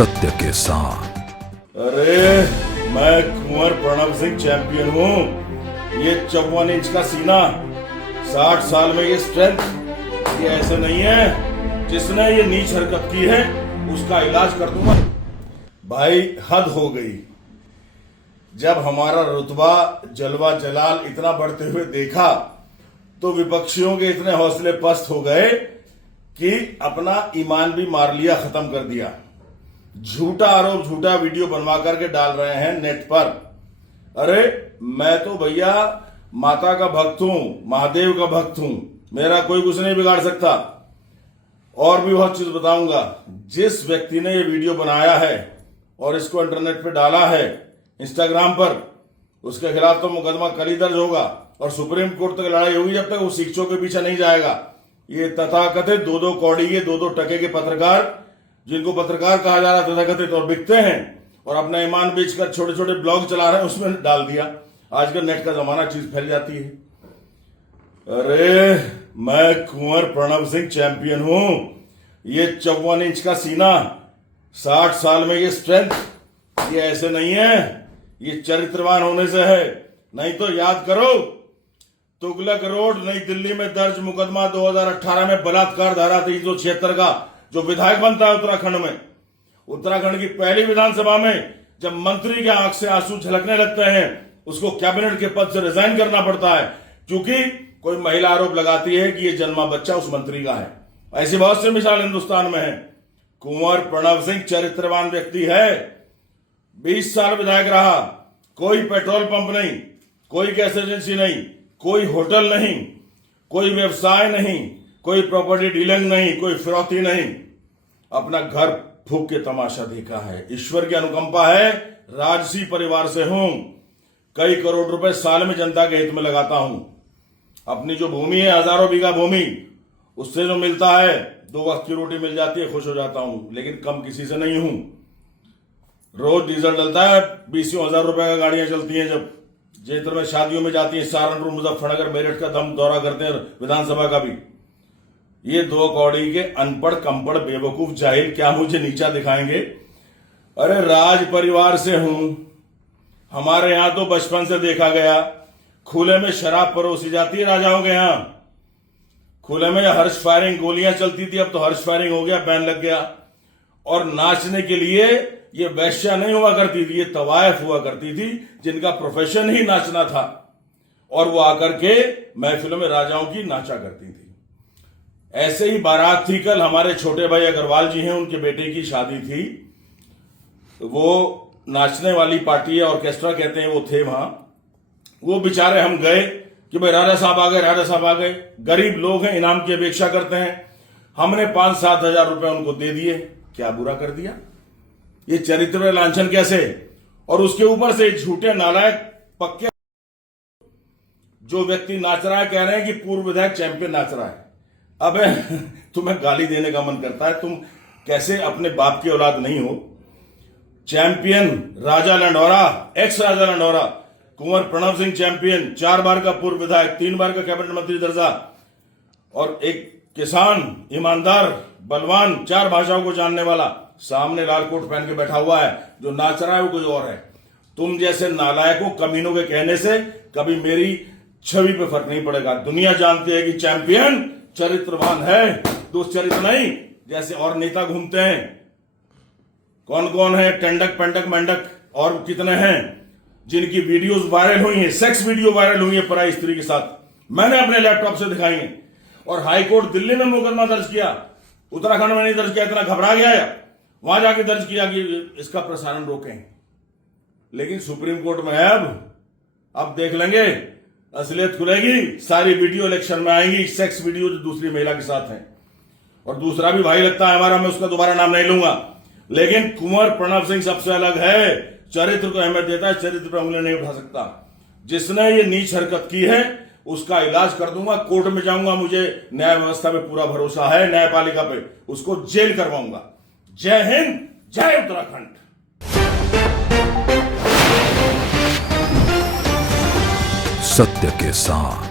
सत्य के साथ। अरे मैं कुंवर प्रणव सिंह चैंपियन हूँ। ये 54 इंच का सीना, 60 साल में ये स्ट्रेंथ, ये ऐसे नहीं है। जिसने ये नीच हरकत की है उसका इलाज कर दूंगा। भाई हद हो गई। जब हमारा रुतबा जलवा जलाल इतना बढ़ते हुए देखा तो विपक्षियों के इतने हौसले पस्त हो गए कि अपना ईमान भी मार लिया, खत्म कर दिया। झूठा आरोप, झूठा वीडियो बनवा करके डाल रहे हैं नेट पर। अरे मैं तो भैया माता का भक्त हूं, महादेव का भक्त हूं, मेरा कोई कुछ नहीं बिगाड़ सकता। और भी बहुत चीज बताऊंगा। जिस व्यक्ति ने ये वीडियो बनाया है और इसको इंटरनेट पे डाला है, इंस्टाग्राम पर, उसके खिलाफ तो मुकदमा कल ही दर्ज होगा और सुप्रीम कोर्ट तक लड़ाई होगी जब तक वो शिक्षकों के पीछे नहीं जाएगा। ये तथाकथित दो कौड़ी के दो टके के पत्रकार, जिनको पत्रकार कहा जा रहा है तथाकथित, और बिकते हैं और अपना ईमान बेचकर छोटे छोटे ब्लॉग चला रहे हैं, उसमें डाल दिया। आजकल नेट का जमाना, चीज फैल जाती है। अरे मैं कुंवर प्रणव सिंह चैंपियन हूं। ये 54 इंच का सीना, 60 साल में ये स्ट्रेंथ, ये ऐसे नहीं है। ये चरित्रवान होने से है। नहीं तो याद करो, तुगलक रोड नई दिल्ली में दर्ज मुकदमा 2018 में बलात्कार धारा 376 का, जो विधायक बनता है उत्तराखंड में। उत्तराखंड की पहली विधानसभा में जब मंत्री के आंख से आंसू झलकने लगते हैं, उसको कैबिनेट के पद से रिजाइन करना पड़ता है क्योंकि कोई महिला आरोप लगाती है कि ये जन्मा बच्चा उस मंत्री का है। ऐसी बहुत सी मिसाल हिंदुस्तान में है। कुंवर प्रणव सिंह चरित्रवान व्यक्ति है। 20 साल विधायक रहा। कोई पेट्रोल पंप नहीं, कोई गैस एजेंसी नहीं, कोई होटल नहीं, कोई व्यवसाय नहीं, कोई प्रॉपर्टी डीलिंग नहीं, कोई फिरौती नहीं। अपना घर फूंक के तमाशा देखा है। ईश्वर की अनुकंपा है। राजसी परिवार से हूं। कई करोड़ रुपए साल में जनता के हित में लगाता हूं। अपनी जो भूमि है, हजारों बीघा भूमि, उससे जो मिलता है, 2 वक्त की रोटी मिल जाती है, खुश हो जाता हूं। लेकिन कम किसी से नहीं हूं। रोज डीजल डलता है, 20,000 रुपए का गाड़ियां चलती हैं। जब क्षेत्र में शादियों में जाती है, सहारनपुर, मुजफ्फरनगर, मेरठ का दम दौरा करते हैं, विधानसभा का भी। ये 2 कौड़ी के अनपढ़, कंपड़, बेवकूफ, जाहिल क्या मुझे नीचा दिखाएंगे? अरे राज परिवार से हूं। हमारे यहां तो बचपन से देखा गया, खुले में शराब परोसी जाती है राजाओं के यहां। खुले में हर्ष फायरिंग गोलियां चलती थी, अब तो हर्ष फायरिंग हो गया, बैन लग गया। और नाचने के लिए ये वैश्या नहीं हुआ करती थी, ये तवायफ हुआ करती थी, जिनका प्रोफेशन ही नाचना था। और वो आकर के महफिलों में राजाओं की नाचा करती थी। ऐसे ही बारात थी कल, हमारे छोटे भाई अग्रवाल जी हैं, उनके बेटे की शादी थी। वो नाचने वाली पार्टी है, ऑर्केस्ट्रा कहते हैं, वो थे वहां। वो बेचारे, हम गए कि भाई राजा साहब आ गए, राजा साहब आ गए। गरीब लोग हैं, इनाम की अपेक्षा करते हैं। हमने 5-7 हजार रुपए उनको दे दिए। क्या बुरा कर दिया? ये चरित्र लांछन कैसे? और उसके ऊपर से झूठे नालायक पक्के जो व्यक्ति नाच रहा है, कह रहे हैं कि पूर्व विधायक चैंपियन नाच रहा है। अबे तुम्हें गाली देने का मन करता है? तुम कैसे अपने बाप की औलाद नहीं हो? चैंपियन राजा लंडौरा, एक्स राजा लंडौरा, कुंवर प्रणव सिंह चैंपियन, 4 बार का पूर्व विधायक, 3 बार का कैबिनेट मंत्री दर्जा, और एक किसान, ईमानदार, बलवान, 4 भाषाओं को जानने वाला, सामने लाल कोट पहन के बैठा हुआ है। जो नाच रहा है वो कुछ और है। तुम जैसे नालायकों, कमीनों के कहने से कभी मेरी छवि पे फर्क नहीं पड़ेगा। दुनिया जानती है कि चैंपियन चरित्रवान है, दुष्चरित्र नहीं। जैसे और नेता घूमते हैं, कौन कौन है, टेंडक, पेंडक, मेंढक, और कितने हैं जिनकी वीडियोस वायरल हुई हैं, सेक्स वीडियो वायरल हुई है पराई स्त्री के साथ, मैंने अपने लैपटॉप से दिखाई है। और हाईकोर्ट दिल्ली में मुकदमा दर्ज किया, उत्तराखंड में नहीं दर्ज किया, इतना घबरा गया है, वहां जाके दर्ज किया कि इसका प्रसारण रोकें। लेकिन सुप्रीम कोर्ट में है अब देख लेंगे, असलियत खुलेगी। सारी वीडियो इलेक्शन में आएंगी, सेक्स वीडियो जो दूसरी महिला के साथ है। और दूसरा भी भाई लगता है हमारा, मैं उसका दोबारा नाम नहीं लूंगा। लेकिन कुंवर प्रणव सिंह सबसे अलग है। चरित्र को अहमियत देता है, चरित्र पर उंगली नहीं उठा सकता। जिसने ये नीच हरकत की है उसका इलाज कर दूंगा। कोर्ट में जाऊंगा, मुझे न्याय व्यवस्था पे पूरा भरोसा है, न्यायपालिका पे, उसको जेल करवाऊंगा। जय हिंद, जय उत्तराखंड। सत्य के साथ।